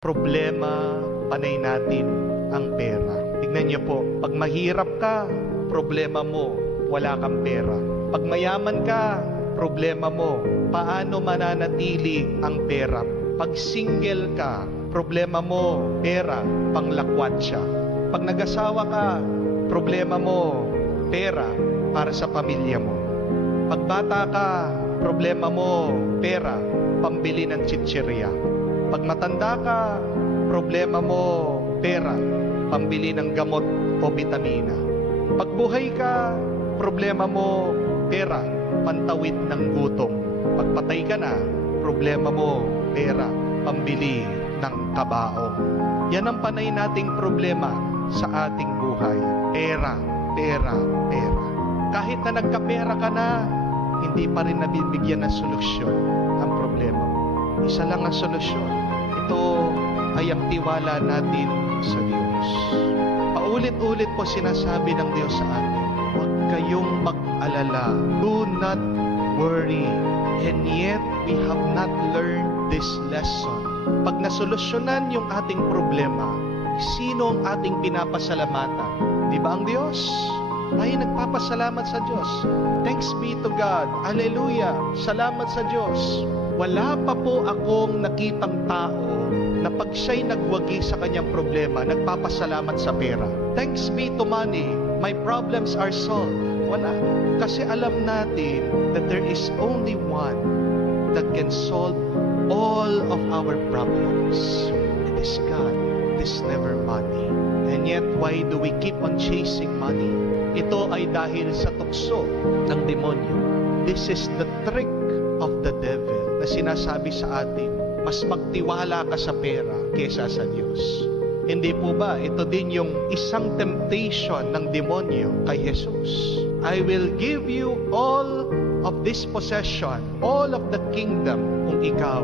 Problema, panay natin ang pera. Tignan niyo po, pag mahirap ka, problema mo, wala kang pera. Pag mayaman ka, problema mo, paano mananatili ang pera. Pag single ka, problema mo, pera, panglakwat siya. Pag nag-asawa ka, problema mo, pera, para sa pamilya mo. Pag bata ka, problema mo, pera, pambili ng chichirya. Pag matanda ka, problema mo, pera, pambili ng gamot o bitamina. Pag buhay ka, problema mo, pera, pantawid ng gutom. Pag patay ka na, problema mo, pera, pambili ng kabaong. Yan ang panay nating problema sa ating buhay. Pera, pera, pera. Kahit na nagkapera ka na, hindi pa rin nabibigyan ng solusyon ang problema mo. Isa lang ang solusyon. Ito ay ang tiwala natin sa Diyos. Paulit-ulit po sinasabi ng Diyos sa atin, huwag kayong mag-alala. Do not worry. And yet, we have not learned this lesson. Pag nasolusyonan yung ating problema, sino ang ating pinapasalamatan? Di ba ang Diyos? Tayo nagpapasalamat sa Diyos. Thanks be to God. Hallelujah. Salamat sa Diyos. Wala pa po akong nakitang tao na pag siya'y nagwagi sa kanyang problema, nagpapasalamat sa pera. Thanks be to money, my problems are solved. Wala. Kasi alam natin that there is only one that can solve all of our problems. It is God. It is never money. And yet, why do we keep on chasing money? Ito ay dahil sa tukso ng demonyo. This is the trick of the devil na sinasabi sa atin, mas magtiwala ka sa pera kesa sa Diyos. Hindi po ba ito din yung isang temptation ng demonyo kay Jesus? I will give you all of this possession, all of the kingdom, kung ikaw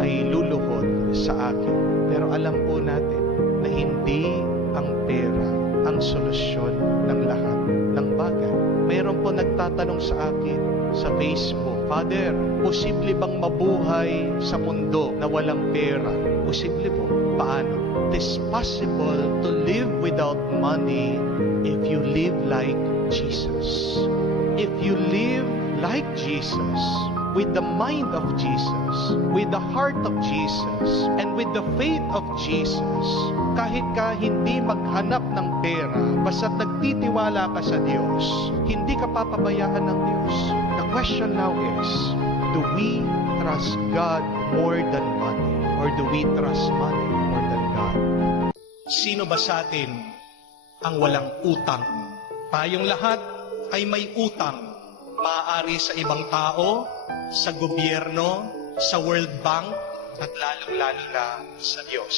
ay luluhod sa akin. Pero alam po natin na hindi ang pera ang solusyon ng lahat ng bagay. Mayroon po nagtatanong sa akin sa Facebook, Father, posible bang mabuhay sa mundo na walang pera? Posible po. Paano? It is possible to live without money if you live like Jesus. If you live like Jesus, with the mind of Jesus, with the heart of Jesus, and with the faith of Jesus, kahit ka hindi maghanap ng pera, basta nagtitiwala ka sa Diyos, hindi ka papabayaan ng Diyos. The question now is, do we trust God more than money? Or do we trust money more than God? Sino ba sa atin ang walang utang? Tayong lahat ay may utang. Maaari sa ibang tao, sa gobyerno, sa World Bank, at lalong-lalo na sa Diyos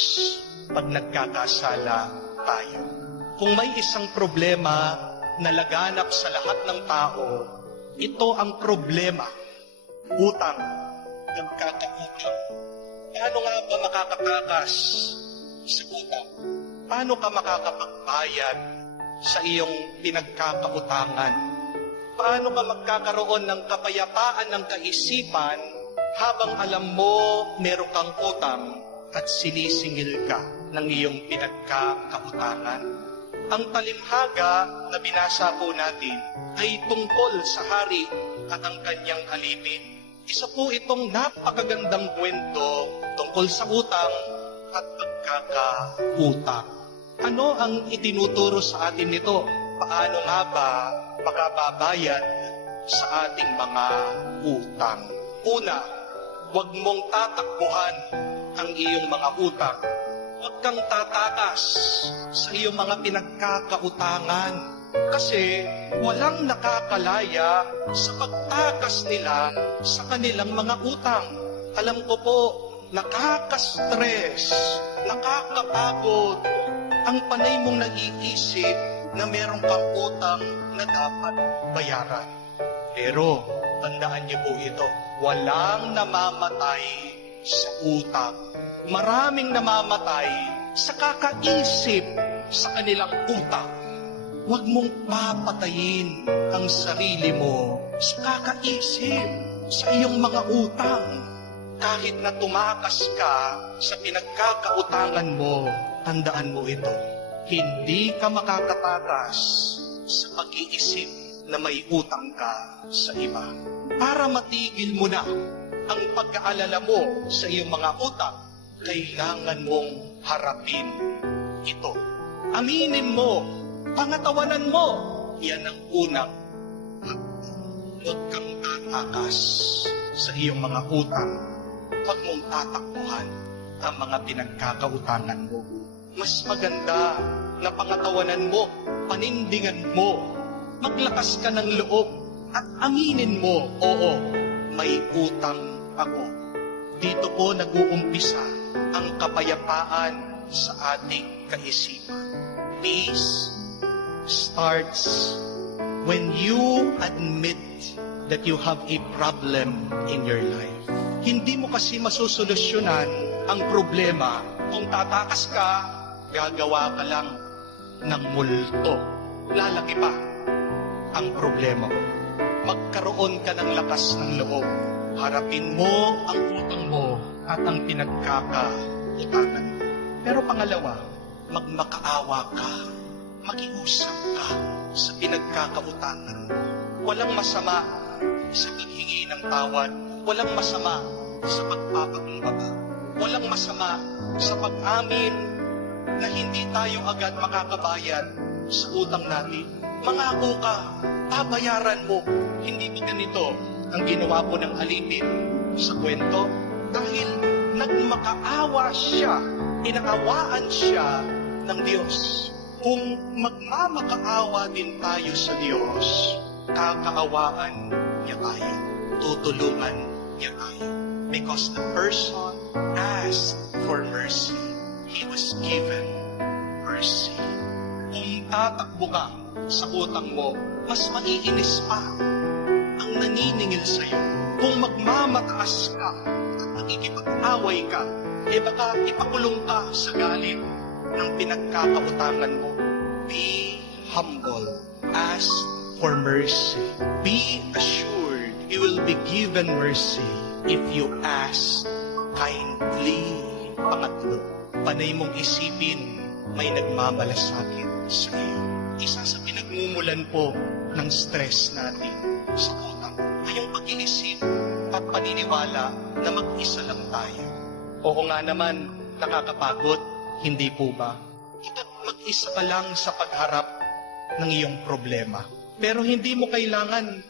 pag nagkakasala tayo. Kung may isang problema na laganap sa lahat ng tao, ito ang problema. Utang. Nagkakautang. Paano nga ba makakatakas sa utang? Paano ka makakapagbayad sa iyong pinagkakautangan? Paano ka magkakaroon ng kapayapaan ng kaisipan habang alam mo meron kang utang at sinisingil ka ng iyong pinagkakautangan? Ang talimhaga na binasa po natin ay tungkol sa hari at ang kanyang alipin. Isa po itong napakagandang kwento tungkol sa utang at pagkakautang. Ano ang itinuturo sa atin nito? Paano nga ba makababayad sa ating mga utang? Una, huwag mong tatakbuhan ang iyong mga utang. Huwag kang tatakas sa iyong mga pinagkakautangan. Kasi walang nakakalaya sa pagtakas nila sa kanilang mga utang. Alam ko po, nakaka-stress, nakakapagod ang panay mong nag-iisip na meron kang utang na dapat bayaran. Pero, tandaan niyo po ito, walang namamatay sa utang. Maraming namamatay sa kakaisip sa kanilang utang. Huwag mong papatayin ang sarili mo sa kakaisip sa iyong mga utang. Kahit na tumakas ka sa pinagkakautangan mo, tandaan mo ito. Hindi ka makakatakas sa pag-iisip na may utang ka sa iba. Para matigil mo na ang pag-aalala mo sa iyong mga utang, kailangan mong harapin ito. Aminin mo, pangatawanan mo. Yan ang unang. Huwag kang tatakas sa iyong mga utang. Huwag mong tatakbuhan ang mga pinagkakautangan mo. Mas maganda na pangatawanan mo, panindigan mo, maglakas ka ng loob at aminin mo, oo, may utang ako. Dito po nag-uumpisa ang kapayapaan sa ating kaisipan. Peace starts when you admit that you have a problem in your life. Hindi mo kasi masusolusyonan ang problema kung tatakas ka, gagawa ka lang ng multo. Lalaki pa ang problema mo. Magkaroon ka ng lakas ng loob. Harapin mo ang utang mo at ang pinagkakautangan mo. Pero pangalawa, magmakaawa ka. Makiusap ka sa pinagkakautangan mo. Walang masama sa paghingi ng tawad. Walang masama sa pagpapakumbaba. Walang masama sa pag-amin na hindi tayo agad makakabayad sa utang natin. Mangako ka, babayaran mo. Hindi ba ganito ang ginawa po ng alipin sa kwento? Dahil nagmakaawa siya, inaawaan siya ng Diyos. Kung magmamakaawa din tayo sa Diyos, kakaawaan niya tayo. Tutulungan niya tayo. Because the person asked for mercy, he was given mercy. Kung tatakbo ka sa utang mo, mas maiinis pa ang naniningil sa'yo. Kung magmamataas ka at nakikipag-away ka, baka ipakulong ka sa galit ng pinagkakautangan mo. Be humble. Ask for mercy. Be assured you will be given mercy if you ask kindly. Pangatlo, panay mong isipin may nagmamalasakit sa iyo. Isa sa pinagmumulan po ng stress natin sa utang ay yung pag-iisip at paniniwala na mag-isa lang tayo. Oo nga naman, nakakapagod, hindi po ba? Ito't mag-isa ka lang sa pagharap ng iyong problema. Pero hindi mo kailangan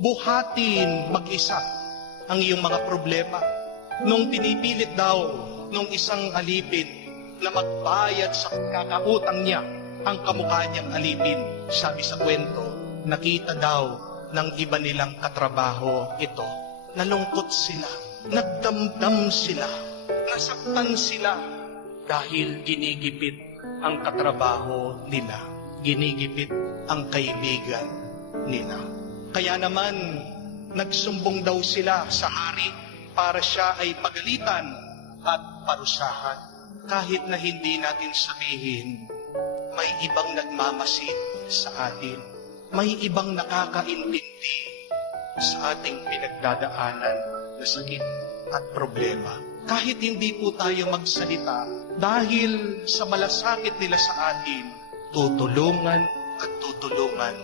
buhatin mag-isa ang iyong mga problema. Nung pinipilit daw nung isang alipin na magbayad sa kakautang niya, ang kamukha niyang alipin, sabi sa kwento, nakita daw ng iba nilang katrabaho ito. Nalungkot sila, nagdamdam sila, nasaktan sila dahil ginigipit ang katrabaho nila, ginigipit ang kaibigan nila. Kaya naman, nagsumbong daw sila sa hari para siya ay pagalitan at parusahan. Kahit na hindi natin sabihin, may ibang nagmamasid sa atin. May ibang nakakaintindi sa ating pinagdadaanan na sakit at problema. Kahit hindi po tayo magsalita, dahil sa malasakit nila sa atin, tutulungan at tutulungan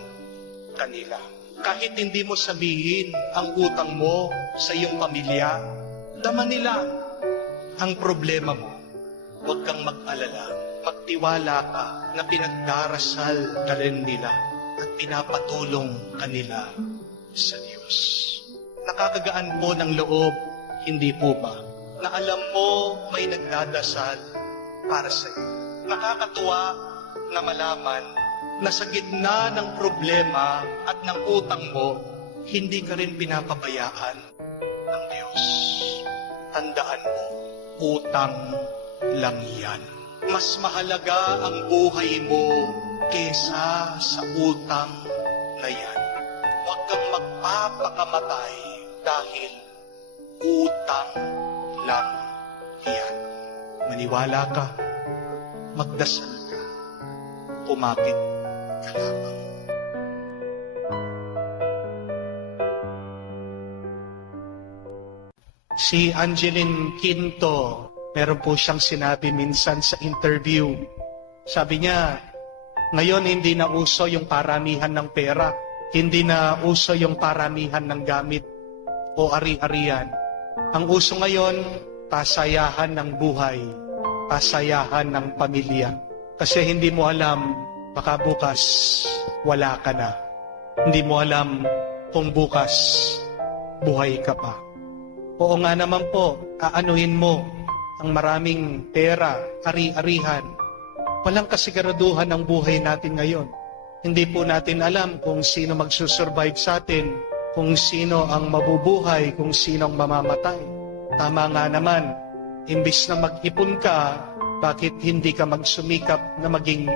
kanila. Kahit hindi mo sabihin ang utang mo sa iyong pamilya, dama nila ang problema mo. Huwag kang mag-alala. Magtiwala ka na pinagdarasal ka rin nila at pinapatulong kanila sa Diyos. Nakakagaan po ng loob, hindi po ba? Na alam mo may nagdadasal para sa iyo. Nakakatuwa na malaman na sa gitna ng problema at ng utang mo, hindi ka rin pinapabayaan ng Diyos. Tandaan mo, utang lang yan. Mas mahalaga ang buhay mo kesa sa utang na yan. Huwag kang magpapakamatay dahil utang lang yan. Maniwala ka, magdasal ka, kumapit ka lamang. Si Angeline Quinto, meron po siyang sinabi minsan sa interview. Sabi niya, ngayon hindi na uso yung paramihan ng pera. Hindi na uso yung paramihan ng gamit o ari-arian. Ang uso ngayon, pasayahan ng buhay, pasayahan ng pamilya. Kasi hindi mo alam, baka bukas wala ka na. Hindi mo alam kung bukas buhay ka pa. Oo nga naman po, aanuhin mo ang maraming pera, ari-arihan. Walang kasiguraduhan ng buhay natin ngayon. Hindi po natin alam kung sino magsusurvive sa atin, kung sino ang mabubuhay, kung sino ang mamamatay. Tama nga naman, imbis na mag-ipon ka, bakit hindi ka magsumikap na maging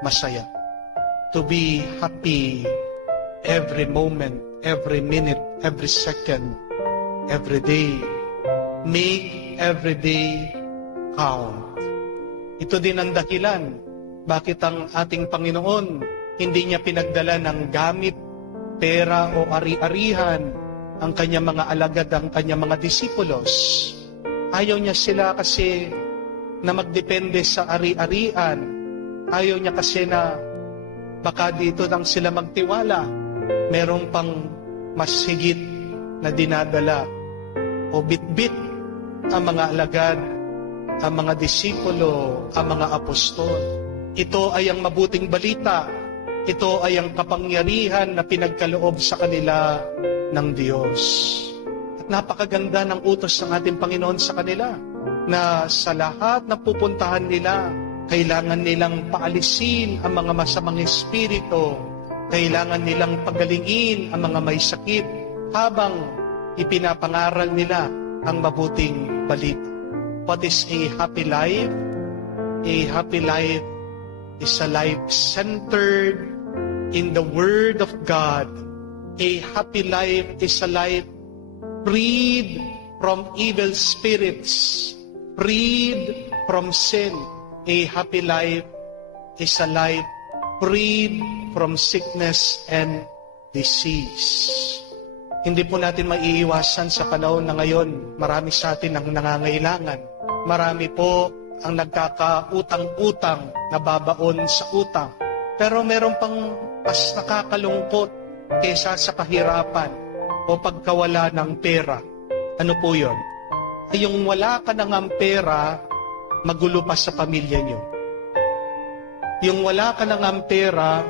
masaya? To be happy every moment, every minute, every second, every day. Make every day count. Ito din ang dahilan bakit ang ating Panginoon hindi niya pinagdala ng gamit, pera o ari-arihan ang kanyang mga alagad, ang kanyang mga disipulos. Ayaw niya sila kasi na magdepende sa ari-arian. Ayaw niya kasi na baka dito lang sila magtiwala. Merong pang mas higit na dinadala o bitbit ang mga alagad, ang mga disipulo, ang mga apostol. Ito ay ang mabuting balita. Ito ay ang kapangyarihan na pinagkaloob sa kanila ng Diyos. At napakaganda ng utos ng ating Panginoon sa kanila na sa lahat na pupuntahan nila, kailangan nilang paalisin ang mga masamang espiritu, kailangan nilang pagalingin ang mga may sakit habang ipinapangaral nila ang mabuting balita. What is a happy life? A happy life is a life centered in the Word of God. A happy life is a life freed from evil spirits, freed from sin. A happy life is a life freed from sickness and disease. Hindi po natin maiiwasan sa panahon na ngayon, marami sa atin ang nangangailangan. Marami po ang nagkakautang-utang, nababaon sa utang. Pero meron pang mas nakakalungkot kaysa sa kahirapan o pagkawala ng pera. Ano po yun? Ay yung wala ka na ng pera, magulo pa sa pamilya nyo. Yung wala ka na ng pera,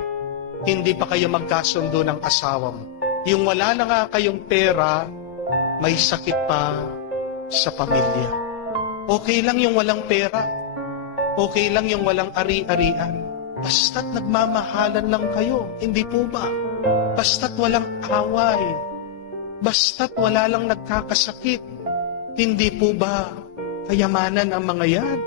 hindi pa kayo magkasundo ng asawa mo. Yung wala na nga kayong pera, may sakit pa sa pamilya. Okay lang yung walang pera. Okay lang yung walang ari-arian. Basta't nagmamahalan lang kayo. Hindi po ba? Basta't walang away. Basta't wala lang nagkakasakit. Hindi po ba kayamanan ang mga yan?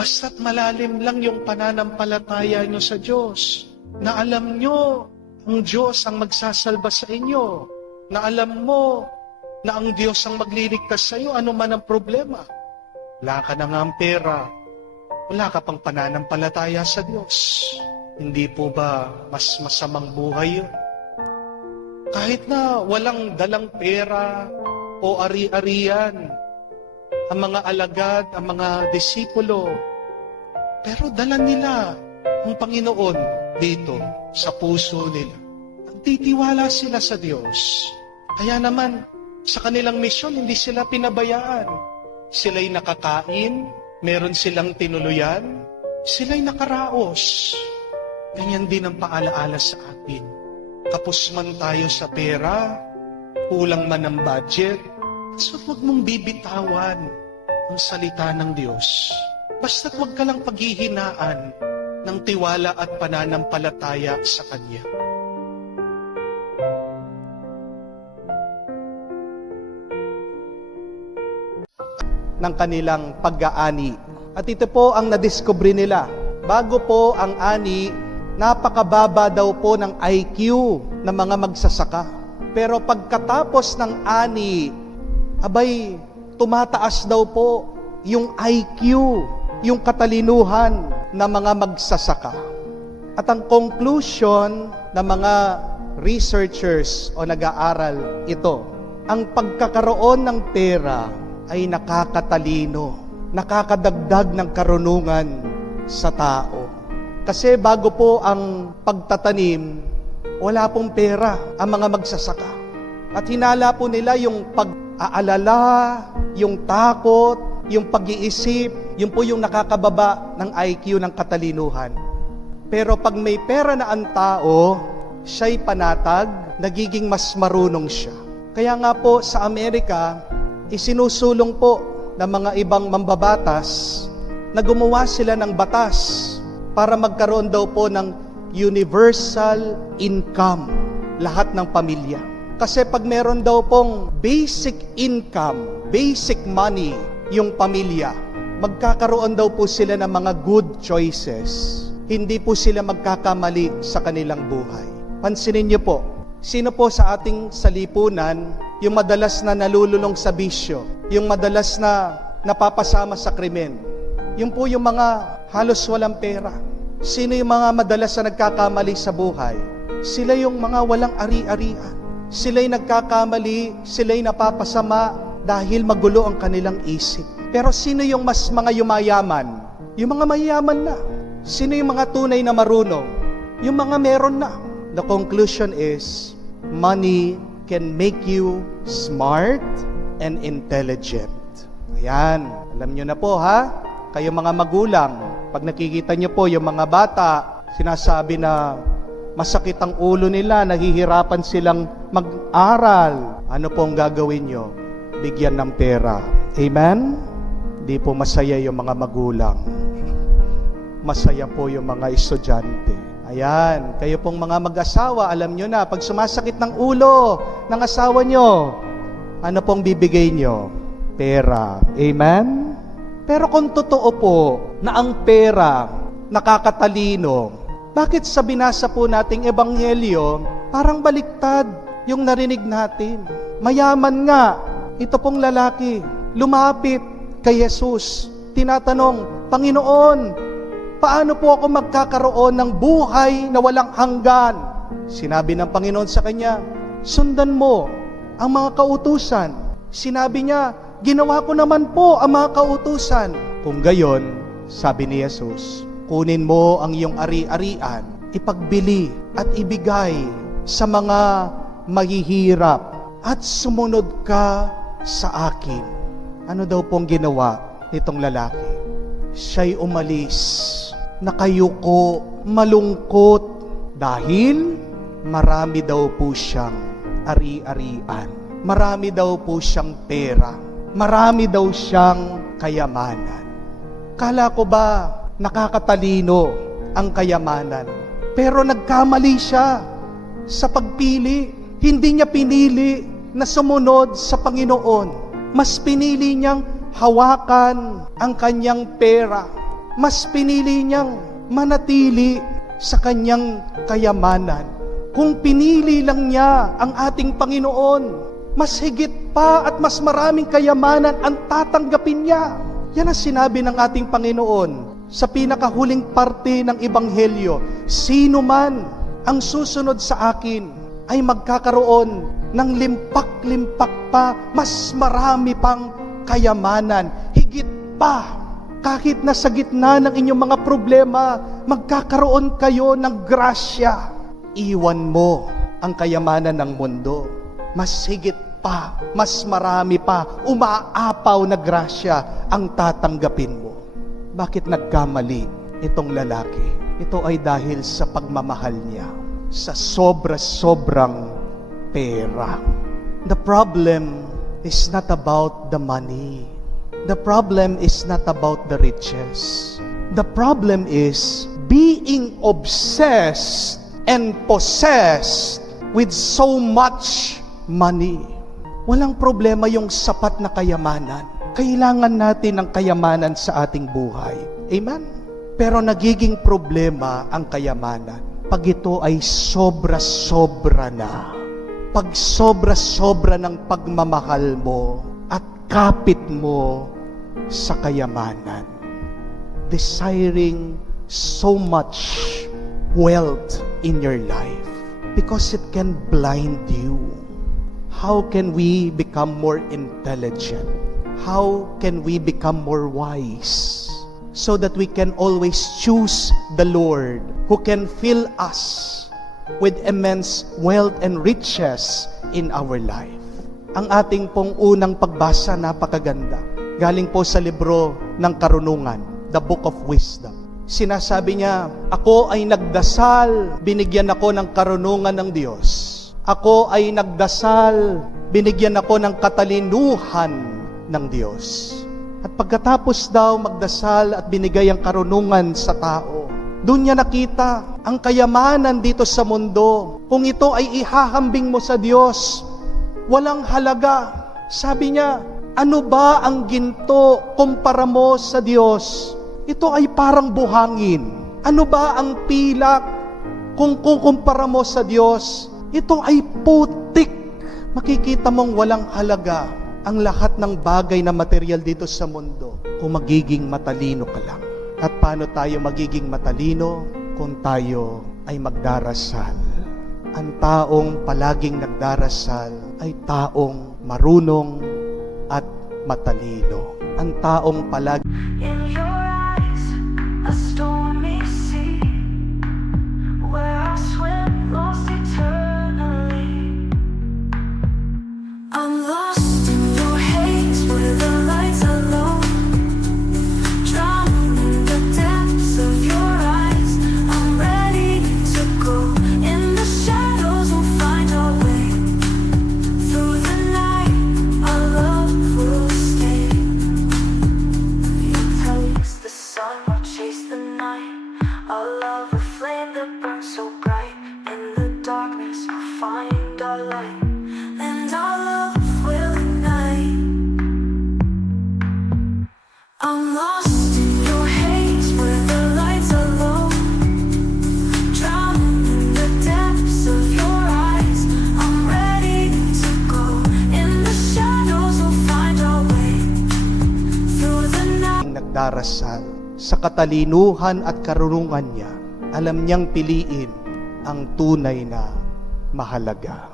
Basta't malalim lang yung pananampalataya nyo sa Diyos. Na alam nyo, ang Diyos ang magsasalba sa inyo. Na alam mo na ang Diyos ang magliligtas sa iyo, ano man ang problema. Wala ka na nga ang pera. Wala ka pang pananampalataya sa Diyos. Hindi po ba mas masamang buhay yun? Kahit na walang dalang pera o ari-arian, ang mga alagad, ang mga disipulo, pero dala nila ang Panginoon dito sa puso nila. Nagtitiwala sila sa Diyos. Kaya naman, sa kanilang misyon, hindi sila pinabayaan. Sila'y nakakain, meron silang tinuluyan, sila'y nakaraos. Ganyan din ang paalaala sa atin. Kapos man tayo sa pera, kulang man ang budget, so huwag mong bibitawan ang salita ng Diyos. Basta't huwag ka lang paghihinaan ng tiwala at pananampalataya sa Kanya. Ng kanilang pag-aani. At ito po ang nadiskubre nila. Bago po ang ani, napakababa daw po ng IQ ng mga magsasaka. Pero pagkatapos ng ani, abay, tumataas daw po yung IQ, yung katalinuhan ng mga magsasaka. At ang conclusion ng mga researchers o nag-aaral ito, ang pagkakaroon ng pera ay nakakatalino, nakakadagdag ng karunungan sa tao. Kasi bago po ang pagtatanim, wala pong pera ang mga magsasaka. At hinala po nila yung pag-aalala, yung takot, yung pag-iisip, yun po yung nakakababa ng IQ ng katalinuhan. Pero pag may pera na ang tao, siya'y panatag, nagiging mas marunong siya. Kaya nga po sa Amerika, isinusulong po ng mga ibang mambabatas na gumawa sila ng batas para magkaroon daw po ng universal income lahat ng pamilya. Kasi pag meron daw pong basic income, basic money yung pamilya, magkakaroon daw po sila ng mga good choices. Hindi po sila magkakamali sa kanilang buhay. Pansinin niyo po, sino po sa ating salipunan yung madalas na nalululong sa bisyo, yung madalas na napapasama sa krimen? Yung po yung mga halos walang pera. Sino yung mga madalas na nagkakamali sa buhay? Sila yung mga walang ari-arian. Sila'y nagkakamali, sila'y napapasama dahil magulo ang kanilang isip. Pero sino yung mas mga yumayaman? Yung mga mayaman na. Sino yung mga tunay na marunong? Yung mga meron na. The conclusion is, money can make you smart and intelligent. Ayan, alam nyo na po ha? Kayo mga magulang, pag nakikita nyo po yung mga bata, sinasabi na masakit ang ulo nila, nahihirapan silang mag-aral. Ano pong gagawin nyo? Bigyan ng pera. Amen? Di po masaya yung mga magulang. Masaya po yung mga estudyante. Ayan, kayo pong mga mag-asawa, alam nyo na, pag sumasakit ng ulo ng asawa nyo, ano pong bibigay nyo? Pera. Amen? Pero kung totoo po na ang pera nakakatalino, bakit sa binasa po nating ebanghelyo, parang baliktad yung narinig natin? Mayaman nga, ito pong lalaki, lumapit kay Jesus, tinatanong, Panginoon, paano po ako magkakaroon ng buhay na walang hanggan? Sinabi ng Panginoon sa kanya, sundan mo ang mga kautusan. Sinabi niya, ginawa ko naman po ang mga kautusan. Kung gayon, sabi ni Jesus, kunin mo ang iyong ari-arian, ipagbili at ibigay sa mga mahihirap at sumunod ka sa akin. Ano daw pong ginawa nitong lalaki? Siya'y umalis, nakayuko, malungkot, dahil marami daw po siyang ari-arian. Marami daw po siyang pera. Marami daw siyang kayamanan. Kala ko ba nakakatalino ang kayamanan? Pero nagkamali siya sa pagpili. Hindi niya pinili na sumunod sa Panginoon. Mas pinili niyang hawakan ang kanyang pera. Mas pinili niyang manatili sa kanyang kayamanan. Kung pinili lang niya ang ating Panginoon, mas higit pa at mas maraming kayamanan ang tatanggapin niya. Yan ang sinabi ng ating Panginoon sa pinakahuling parte ng Ebanghelyo. Sino man ang susunod sa akin ay magkakaroon ng limpak-limpak pa, mas marami pang kayamanan. Higit pa, kahit nasa gitna ng inyong mga problema, magkakaroon kayo ng grasya. Iwan mo ang kayamanan ng mundo. Mas higit pa, mas marami pa, umaapaw na grasya ang tatanggapin mo. Bakit nagkamali itong lalaki? Ito ay dahil sa pagmamahal niya, sa sobra-sobrang pera. The problem is not about the money. The problem is not about the riches. The problem is being obsessed and possessed with so much money. Walang problema yung sapat na kayamanan. Kailangan natin ng kayamanan sa ating buhay. Amen? Pero nagiging problema ang kayamanan pag ito ay sobra-sobra na. Pag sobra-sobra ng pagmamahal mo at kapit mo sa kayamanan. Desiring so much wealth in your life because it can blind you. how can we become more intelligent? How can we become more wise? So that we can always choose the Lord who can fill us with immense wealth and riches in our life. Ang ating pong unang pagbasa, napakaganda. Galing po sa libro ng Karunungan, the Book of Wisdom. Sinasabi niya, ako ay nagdasal, binigyan ako ng karunungan ng Diyos. Ako ay nagdasal, binigyan ako ng katalinuhan ng Diyos. At pagkatapos daw magdasal at binigay ang karunungan sa tao, doon niya nakita ang kayamanan dito sa mundo. Kung ito ay ihahambing mo sa Diyos, walang halaga. Sabi niya, ano ba ang ginto kumpara mo sa Diyos? Ito ay parang buhangin. Ano ba ang pilak kung kukumpara mo sa Diyos? Ito ay putik. Makikita mong walang halaga ang lahat ng bagay na material dito sa mundo kung magiging matalino ka lang. At paano tayo magiging matalino? Kung tayo ay magdarasal. Ang taong palaging nagdarasal ay taong marunong at matalino. Ang taong palaging In your eyes, a stormy sea, where I swim lost eternally. I'm lost in your haze, where the lights are low, drowning in the depths of your eyes. I'm ready to go. In the shadows, we'll find our way. Through the night, our love will stay. You taste the sun, we'll chase the night. Our love, a flame that burns so bright. In the darkness, we'll find our light, and our love will ignite. I'm lost in your haze, where the lights are low, drowning in the depths of your eyes. I'm ready to go. In the shadows, we'll find our way. Through the night. nagdarasal. Sa katalinuhan at karunungan niya, alam niyang piliin ang tunay na mahalaga.